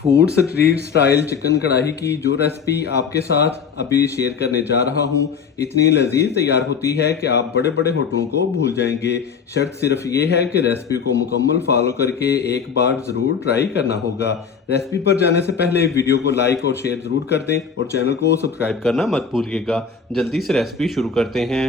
Food street style chicken कढ़ाई की जो रेसिपी आपके साथ अभी शेयर करने जा रहा हूँ, इतनी लजीज तैयार होती है कि आप बड़े बड़े होटलों को भूल जाएंगे। शर्त सिर्फ ये है कि रेसिपी को मुकम्मल फॉलो करके एक बार ज़रूर ट्राई करना होगा। रेसिपी पर जाने से पहले वीडियो को लाइक और शेयर ज़रूर कर दें और चैनल को सब्सक्राइब करना मत भूलिएगा। जल्दी से रेसिपी शुरू करते हैं।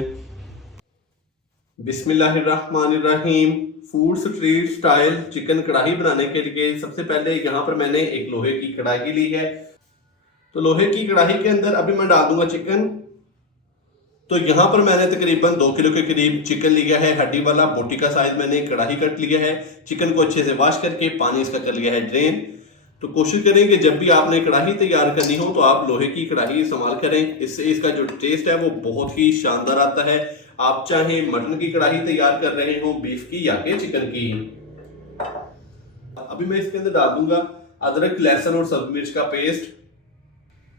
बिस्मिल्लाहिर्रहमानिर्रहीम। फूड स्ट्रीट स्टाइल चिकन कढ़ाई बनाने के लिए सबसे पहले यहाँ पर मैंने एक लोहे की कढ़ाई ली है। तो लोहे की कढ़ाई के अंदर अभी मैं डाल दूंगा चिकन। तो यहाँ पर मैंने तकरीबन 2 किलो के करीब चिकन लिया है, हड्डी वाला बोटी का साइज मैंने कढ़ाई कट लिया है। चिकन को अच्छे से वॉश करके पानी इसका कर लिया है ड्रेन। तो कोशिश करें कि जब भी आपने कढ़ाई तैयार करनी हो तो आप लोहे की कढ़ाई इस्तेमाल करें, इससे इसका जो टेस्ट है वो बहुत ही शानदार आता है। आप चाहे मटन की कढ़ाई तैयार कर रहे हो, बीफ की या के चिकन की। अभी मैं इसके अंदर डाल दूंगा अदरक लहसुन और सब्जी मिर्च का पेस्ट।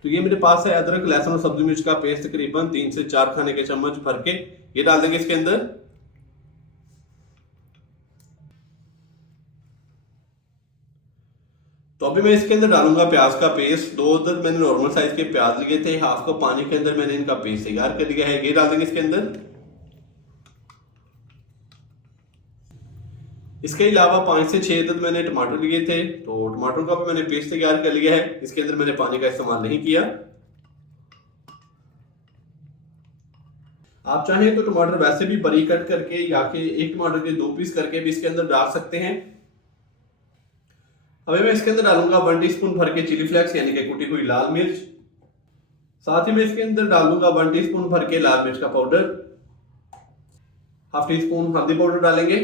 तो ये मेरे पास है अदरक लहसुन और सब्जी मिर्च का पेस्ट, तकरीबन 3 से 4 खाने के चम्मच भर के ये डाल देंगे इसके अंदर। तो अभी मैं इसके अंदर डालूंगा प्याज का पेस्ट। 2 अदद मैंने नॉर्मल साइज के प्याज लिए थे, हाफ कप पानी के अंदर मैंने इनका पेस्ट तैयार कर लिया है, ये डाल देंगे इसके अंदर। इसके अलावा 5 से 6 अदद मैंने टमाटर लिए थे, तो टमाटर का भी मैंने पेस्ट तैयार कर लिया है। इसके अंदर मैंने पानी का इस्तेमाल नहीं किया। आप चाहें तो टमाटर वैसे भी बरीक कट करके या कि एक टमाटर के 2 पीस करके भी इसके अंदर डाल सकते हैं। अभी मैं इसके अंदर डालूंगा 1 टीस्पून भर के चिली फ्लेक्स यानी कि कुटी हुई लाल मिर्च। साथ ही मैं इसके अंदर डाल दूंगा 1 टीस्पून भर के लाल मिर्च का पाउडर। हाफ टी स्पून हल्दी पाउडर डालेंगे।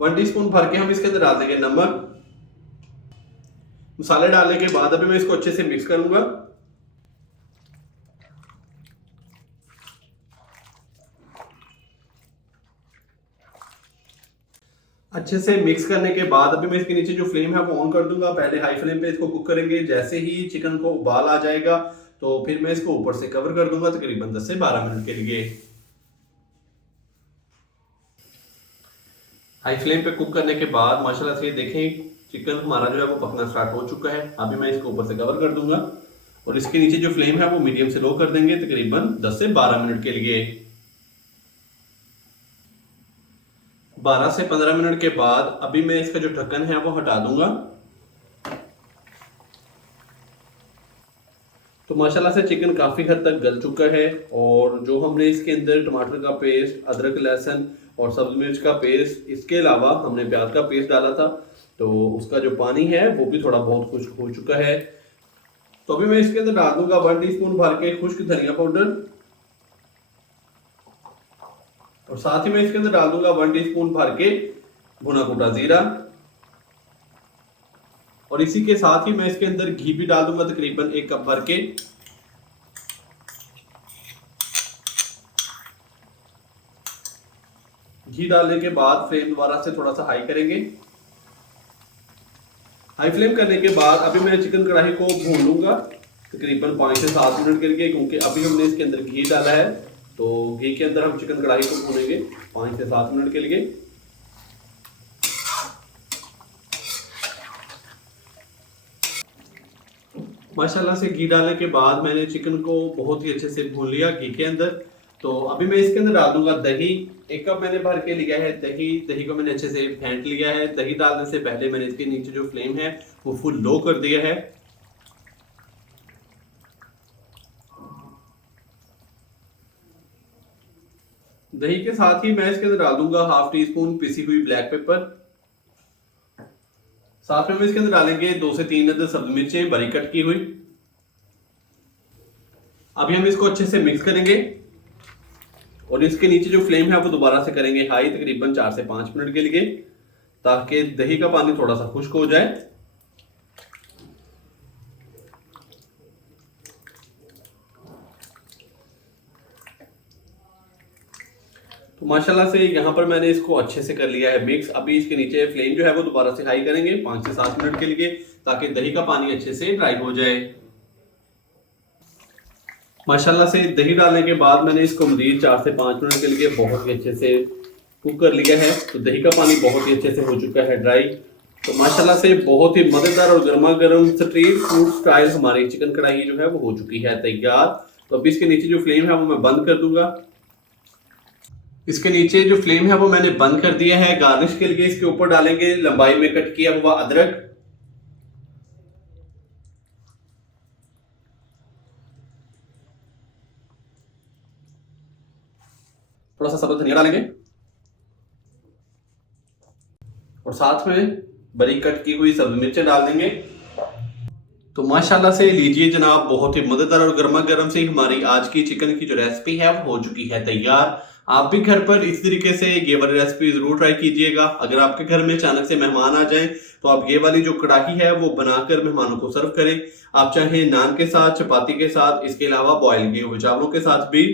1 टीस्पून भर के हम इसके अंदर डाल देंगे नमक। मसाले डालने के बाद अभी मैं इसको अच्छे से मिक्स करूंगा। अच्छे से मिक्स करने के बाद अभी मैं इसके नीचे जो फ्लेम है वो ऑन कर दूंगा। पहले हाई फ्लेम पे इसको कुक करेंगे। जैसे ही चिकन को उबाल आ जाएगा तो फिर मैं इसको ऊपर से कवर कर दूंगा तकरीबन 10 से 12 मिनट के लिए। हाई फ्लेम पे कुक करने के बाद माशाल्लाह से देखें चिकन हमारा जो है वो पकना स्टार्ट हो चुका है। अभी मैं इसको ऊपर से कवर कर दूंगा और इसके नीचे जो फ्लेम है वो मीडियम से लो कर देंगे तकरीबन 10 से 12 मिनट के लिए। 12 से 15 मिनट के बाद अभी मैं इसका जो ढक्कन है वो हटा दूंगा। तो माशाल्लाह से चिकन काफ़ी हद तक गल चुका है और जो हमने इसके अंदर टमाटर का पेस्ट, अदरक लहसुन और सब्जी मिर्च का पेस्ट, इसके अलावा हमने प्याज का पेस्ट डाला था, तो उसका जो पानी है वो भी थोड़ा बहुत खुश्क हो चुका है। तो अभी मैं इसके अंदर डाल दूंगा 1 टीस्पून भर के खुश्क धनिया पाउडर और साथ ही मैं इसके अंदर डाल दूंगा 1 टीस्पून भर के भुना कुटा जीरा और इसी के साथ ही मैं इसके अंदर घी भी डाल दूंगा तकरीबन 1 कप भर के। घी डालने के बाद फ्लेम दोबारा से थोड़ा सा हाई करेंगे। हाई फ्लेम करने के बाद अभी मैं चिकन कढ़ाई को भून लूंगा तकरीबन 5 से 7 मिनट के लिए, क्योंकि अभी हमने इसके अंदर घी डाला है तो घी के अंदर हम चिकन कढ़ाई को भूनेंगे 5 से 7 मिनट के लिए। माशाल्लाह से घी डालने के बाद मैंने चिकन को बहुत ही अच्छे से भून लिया घी के अंदर। तो अभी मैं इसके अंदर डाल दूंगा दही। 1 कप मैंने भर के लिया है दही। दही को मैंने अच्छे से फेंट लिया है। दही डालने से पहले मैंने इसके नीचे जो फ्लेम है वो फुल लो कर दिया है। दही के साथ ही मैं इसके अंदर डाल दूंगा हाफ टी स्पून पिसी हुई ब्लैक पेपर। साथ में इसके अंदर डालेंगे 2 से 3 अदद सब्जी मिर्चें बारीक कट की हुई। अभी हम इसको अच्छे से मिक्स करेंगे और इसके नीचे जो फ्लेम है वो दोबारा से करेंगे हाई तकरीबन 4 से 5 मिनट के लिए, ताकि दही का पानी थोड़ा सा खुश्क हो जाए। तो माशाल्लाह से यहाँ पर मैंने इसको अच्छे से कर लिया है मिक्स। अभी इसके नीचे फ्लेम जो है वो दोबारा से हाई करेंगे 5 से 7 मिनट के लिए, ताकि दही का पानी अच्छे से ड्राई हो जाए। माशाल्लाह से दही डालने के बाद मैंने इसको मजीद 4 से 5 मिनट के लिए बहुत ही अच्छे से कुक कर लिया है। तो दही का पानी बहुत ही अच्छे से हो चुका है ड्राई। तो माशाल्लाह से बहुत ही मज़ेदार और गर्मा गर्म स्ट्रीट फूड स्टाइल हमारी चिकन कढ़ाई जो है वो हो चुकी है तैयार। तो अभी इसके नीचे जो फ्लेम है वो मैं बंद कर दूंगा। इसके नीचे जो फ्लेम है वो मैंने बंद कर दिया है। गार्निश के लिए इसके ऊपर डालेंगे लंबाई में कट किया हुआ अदरक, थोड़ा सा सब्ज़ धनिया डालेंगे और साथ में बारीक कट की हुई सब्ज़ मिर्चें डाल देंगे। तो माशाल्लाह से लीजिए जनाब, बहुत ही मज़ेदार और गर्मा गर्म से हमारी आज की चिकन की जो रेसिपी है वो हो चुकी है तैयार। आप भी घर पर इस तरीके से ये वाली रेसिपी ज़रूर ट्राई कीजिएगा। अगर आपके घर में अचानक से मेहमान आ जाएं तो आप ये वाली जो कड़ाही है वो बनाकर मेहमानों को सर्व करें। आप चाहे नान के साथ, चपाती के साथ, इसके अलावा बॉयल किए हुए चावलों के साथ भी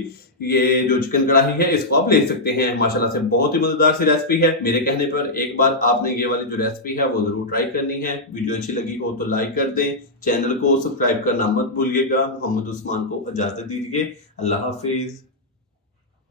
ये जो चिकन कढ़ाई है इसको आप ले सकते हैं। माशाल्लाह से बहुत ही मजेदार सी रेसिपी है। मेरे कहने पर एक बार आपने ये वाली जो रेसिपी है वो जरूर ट्राई करनी है। वीडियो अच्छी लगी हो तो लाइक कर दें, चैनल को सब्सक्राइब करना मत भूलिएगा। मोहम्मद उस्मान को इजाजत दीजिए। अल्लाह हाफिज।